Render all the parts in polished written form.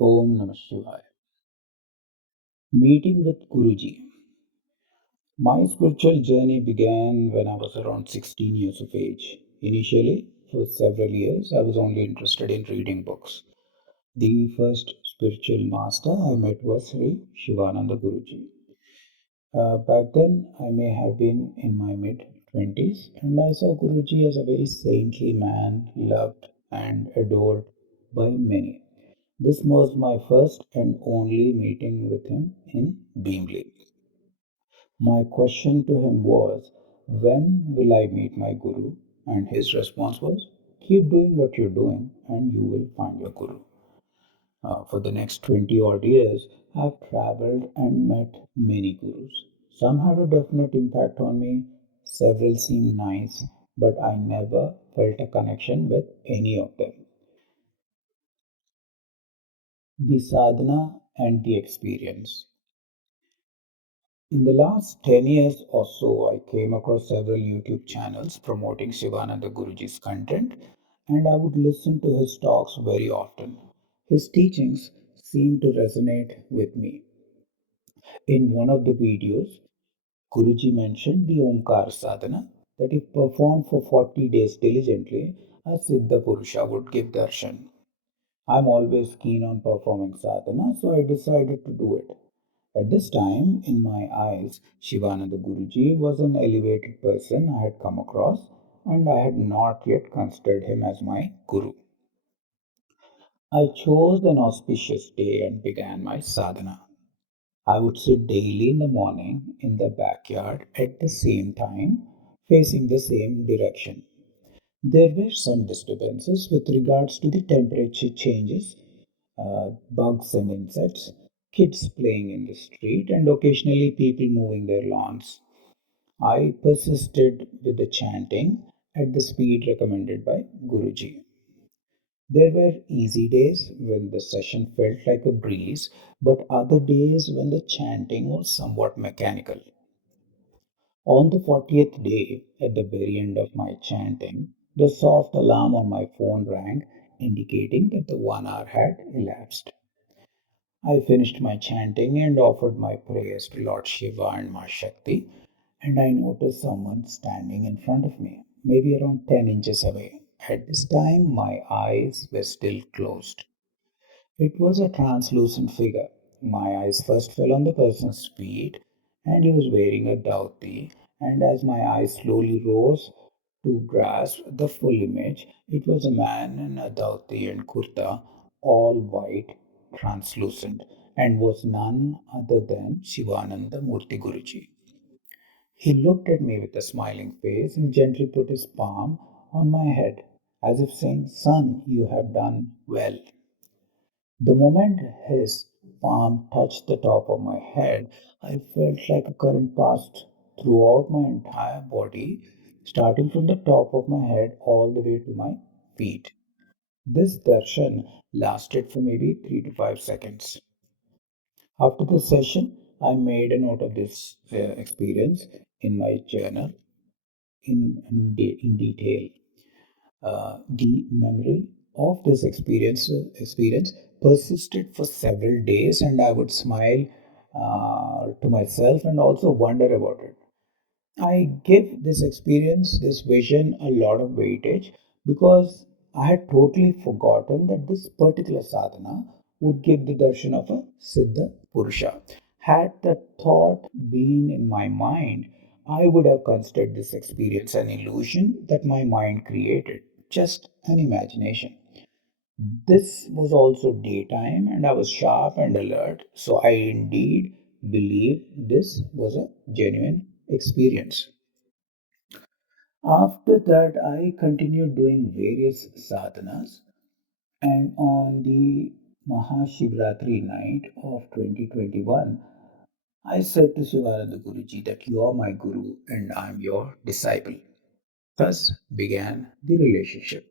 Om NamaShivaya. Meeting with Guruji. My spiritual journey began when I was around 16 years of age. Initially, for several years, I was only interested in reading books. The first spiritual master I met was Sri Shivananda Guruji. Back then, I may have been in my mid 20s, and I saw Guruji as a very saintly man, loved and adored by many. This was my first and only meeting with him in Beamley. My question to him was, when will I meet my Guru? And his response was, keep doing what you're doing and you will find your Guru. For the next 20 odd years, I've traveled and met many Gurus. Some had a definite impact on me, several seemed nice, but I never felt a connection with any of them. The sadhana and the experience. In the last 10 years or so, I came across several YouTube channels promoting Shivananda Guruji's content, and I would listen to his talks very often. His teachings seemed to resonate with me. In one of the videos, Guruji mentioned the Omkar sadhana that if performed for 40 days diligently, a Siddha Purusha would give darshan. I'm always keen on performing sadhana, so I decided to do it. At this time, in my eyes, Shivananda Guruji was an elevated person I had come across, and I had not yet considered him as my Guru. I chose an auspicious day and began my sadhana. I would sit daily in the morning in the backyard at the same time, facing the same direction. There were some disturbances with regards to the temperature changes, bugs and insects, kids playing in the street, and occasionally people moving their lawns. I persisted with the chanting at the speed recommended by Guruji. There were easy days when the session felt like a breeze, but other days when the chanting was somewhat mechanical. On the 40th day, at the very end of my chanting, the soft alarm on my phone rang, indicating that the 1 hour had elapsed. I finished my chanting and offered my prayers to Lord Shiva and Ma Shakti, and I noticed someone standing in front of me, maybe around 10 inches away. At this time, my eyes were still closed. It was a translucent figure. My eyes first fell on the person's feet, and he was wearing a dhoti. And as my eyes slowly rose to grasp the full image, it was a man in a dhoti and kurta, all white, translucent, and was none other than Shivananda Murti Guruji. He looked at me with a smiling face and gently put his palm on my head, as if saying, Son, you have done well. The moment his palm touched the top of my head, I felt like a current passed throughout my entire body, starting from the top of my head all the way to my feet. This darshan lasted for maybe 3 to 5 seconds. After the session, I made a note of this experience in my journal in detail. The memory of this experience persisted for several days, and I would smile to myself and also wonder about it. I give this experience, this vision, a lot of weightage because I had totally forgotten that this particular sadhana would give the darshan of a Siddha Purusha. Had that thought been in my mind, I would have considered this experience an illusion that my mind created, just an imagination. This was also daytime and I was sharp and alert, so I indeed believe this was a genuine experience. After that, I continued doing various sadhanas, and on the Mahashivratri night of 2021, I said to Shivananda Guruji that you are my Guru and I am your disciple. Thus began the relationship.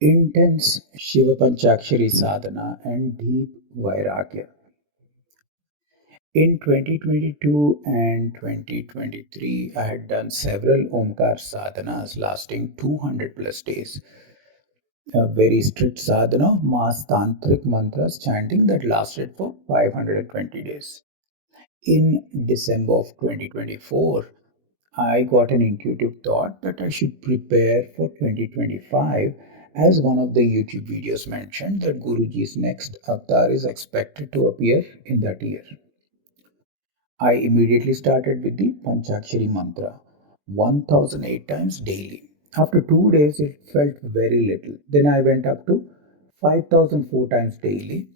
Intense Shiva Panchakshari sadhana and deep Vairagya. In 2022 and 2023, I had done several Omkar sadhanas lasting 200 plus days. a very strict sadhana, mass tantric mantras chanting that lasted for 520 days. In December of 2024, I got an intuitive thought that I should prepare for 2025, as one of the YouTube videos mentioned that Guruji's next avatar is expected to appear in that year. I immediately started with the Panchakshari mantra 1008 times daily. After 2 days, it felt very little. Then I went up to 5004 times daily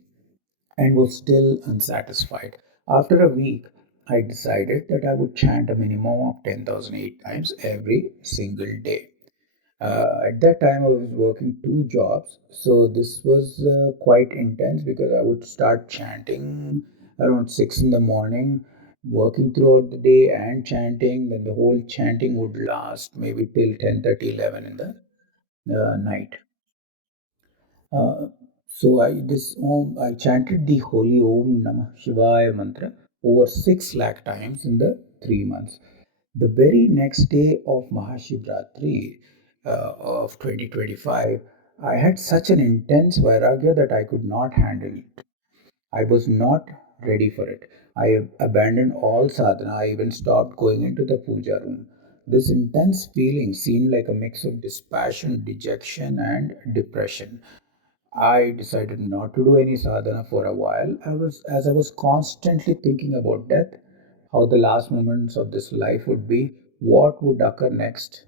and was still unsatisfied. After a week, I decided that I would chant a minimum of 10,008 times every single day. At that time, I was working two jobs, so this was quite intense because I would start chanting around 6 in the morning, working throughout the day and chanting. Then the whole chanting would last maybe till 10:30, 11 in the night. Uh, I chanted the holy Om NamaShivaya mantra over 6 lakh times in the 3 months. The very next day of Mahashivratri of 2025, I had such an intense vairagya that I could not handle it. I was not ready for it. I abandoned all sadhana. I even stopped going into the puja room. This intense feeling seemed like a mix of dispassion, dejection, and depression. I decided not to do any sadhana for a while. As I was constantly thinking about death, how the last moments of this life would be, what would occur next,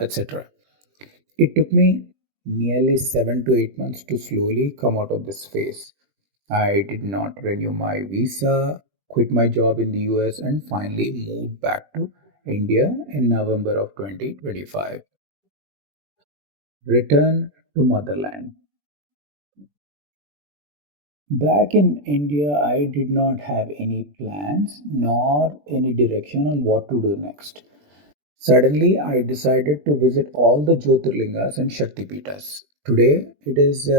etc. It took me nearly 7 to 8 months to slowly come out of this phase. I did not renew my visa, quit my job in the US, and finally moved back to India in November of 2025. Return to motherland. Back in India, I did not have any plans nor any direction on what to do next. Suddenly, I decided to visit all the Jyotirlingas and Shaktipitas. Today, it is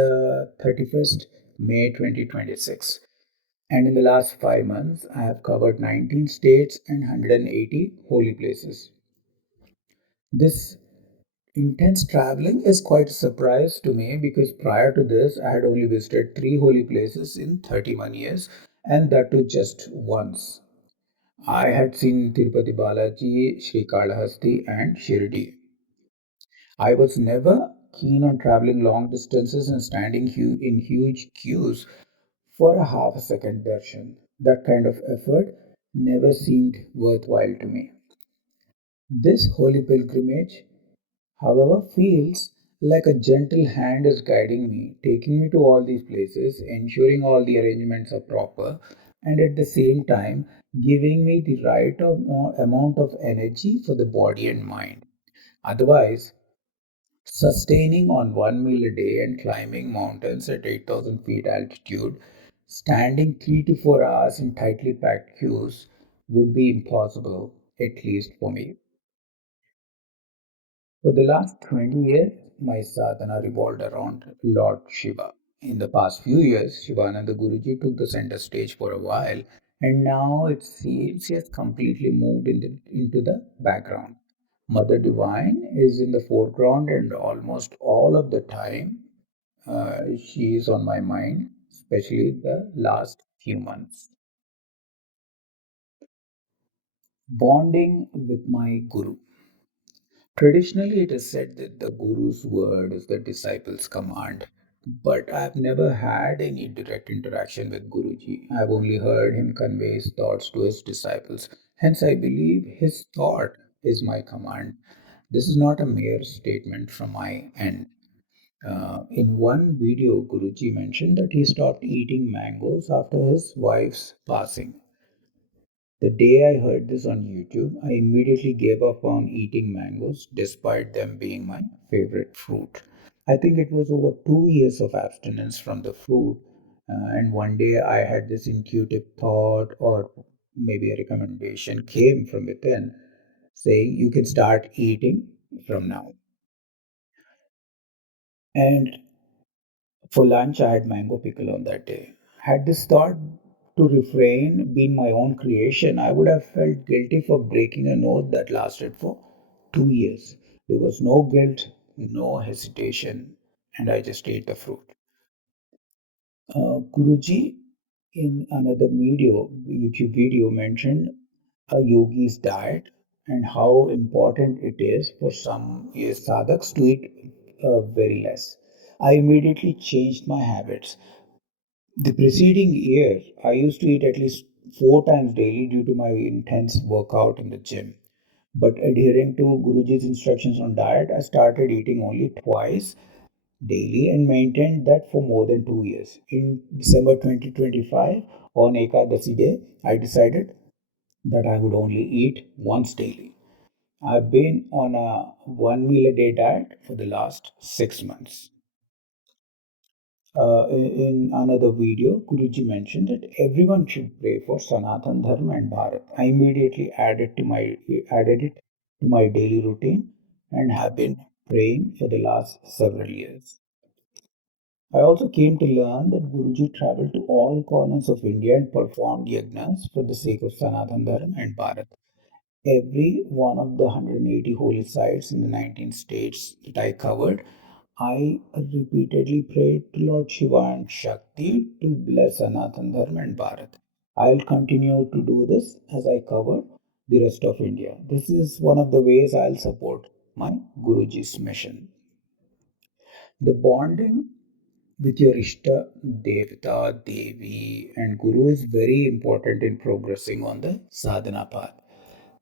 31st May 2026, and in the last 5 months, I have covered 19 states and 180 holy places. This intense traveling is quite a surprise to me because prior to this, I had only visited three holy places in 31 years, and that too just once. I had seen Tirupati Balaji, Sri Kalahasti, and Shirdi. I was never keen on traveling long distances and standing in huge queues for a half a second darshan. That kind of effort never seemed worthwhile to me. This holy pilgrimage, however, feels like a gentle hand is guiding me, taking me to all these places, ensuring all the arrangements are proper, and at the same time giving me the right amount of energy for the body and mind. Otherwise, sustaining on one meal a day and climbing mountains at 8,000 feet altitude, standing 3 to 4 hours in tightly packed queues would be impossible, at least for me. For the last 20 years, my sadhana revolved around Lord Shiva. In the past few years, Shivananda Guruji took the center stage for a while, and now it seems he has completely moved into the background. Mother Divine is in the foreground, and almost all of the time, she is on my mind, especially the last few months. Bonding with my Guru. Traditionally, it is said that the Guru's word is the disciple's command, but I've never had any direct interaction with Guruji. I've only heard him convey his thoughts to his disciples. Hence, I believe his thought is my command. This is not a mere statement from my end. In one video, Guruji mentioned that he stopped eating mangoes after his wife's passing. The day I heard this on YouTube, I immediately gave up on eating mangoes despite them being my favorite fruit. I think it was over 2 years of abstinence from the fruit, and one day I had this intuitive thought, or maybe a recommendation came from within saying you can start eating from now. And for lunch, I had mango pickle on that day. Had this thought to refrain been my own creation, I would have felt guilty for breaking an oath that lasted for 2 years. There was no guilt, no hesitation, and I just ate the fruit. Guruji, in another YouTube video, mentioned a yogi's diet and how important it is for some sadhaks to eat very less. I immediately changed my habits. The preceding year, I used to eat at least 4 times daily due to my intense workout in the gym. But adhering to Guruji's instructions on diet, I started eating only twice daily and maintained that for more than 2 years. In December 2025, on Ekadasi day, I decided that I would only eat once daily. I've been on a one meal a day diet for the last 6 months. In another video, Guruji mentioned that everyone should pray for Sanatan Dharma and Bharat. I immediately added it to my daily routine and have been praying for the last several years. I also came to learn that Guruji traveled to all corners of India and performed yajnas for the sake of Sanatan Dharma and Bharat. Every one of the 180 holy sites in the 19 states that I covered, I repeatedly prayed to Lord Shiva and Shakti to bless Sanatan Dharma and Bharat. I'll continue to do this as I cover the rest of India. This is one of the ways I'll support my Guruji's mission. The bonding with your Ishta, Devata, Devi, and Guru is very important in progressing on the sadhana path.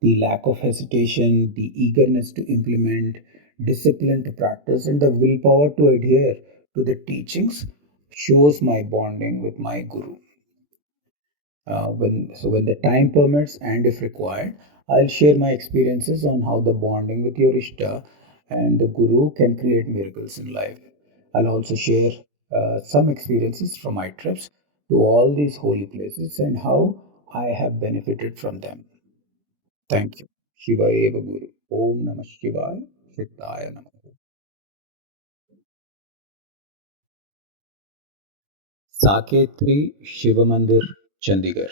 The lack of hesitation, the eagerness to implement, discipline to practice, and the willpower to adhere to the teachings shows my bonding with my Guru. When the time permits and if required, I'll share my experiences on how the bonding with your Ishta and the Guru can create miracles in life. I'll also share some experiences from my trips to all these holy places and how I have benefited from them. Thank you. Shiva Eva Guru. Om Namah Shivaya. Siddhaya Namah. Saketri Shiva Mandir, Chandigarh.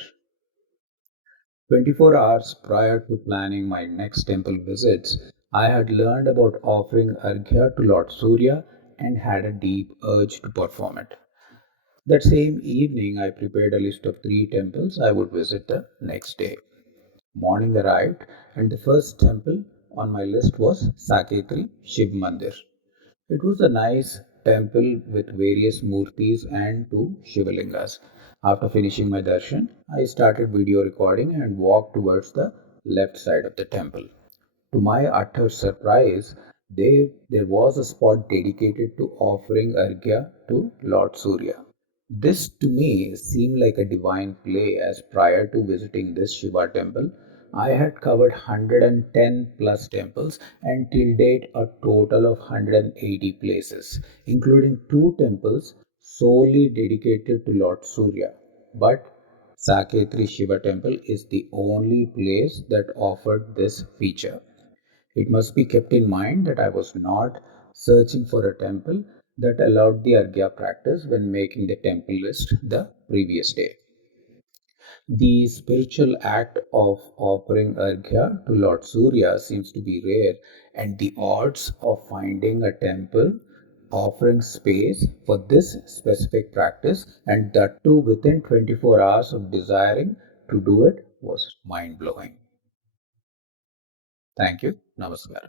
24 hours prior to planning my next temple visits, I had learned about offering Arghya to Lord Surya and had a deep urge to perform it. That same evening, I prepared a list of 3 temples I would visit the next day. Morning arrived, and the first temple on my list was Saketri Shiv Mandir. It was a nice temple with various murtis and 2 Shivalingas. After finishing my darshan, I started video recording and walked towards the left side of the temple. To my utter surprise, there was a spot dedicated to offering Arghya to Lord Surya. This to me seemed like a divine play, as prior to visiting this Shiva temple, I had covered 110 plus temples and till date a total of 180 places, including 2 temples solely dedicated to Lord Surya. But Saketri Shiva temple is the only place that offered this feature. It must be kept in mind that I was not searching for a temple that allowed the Arghya practice when making the temple list the previous day. The spiritual act of offering Arghya to Lord Surya seems to be rare, and the odds of finding a temple offering space for this specific practice, and that too within 24 hours of desiring to do it, was mind blowing. Thank you. Namaskar.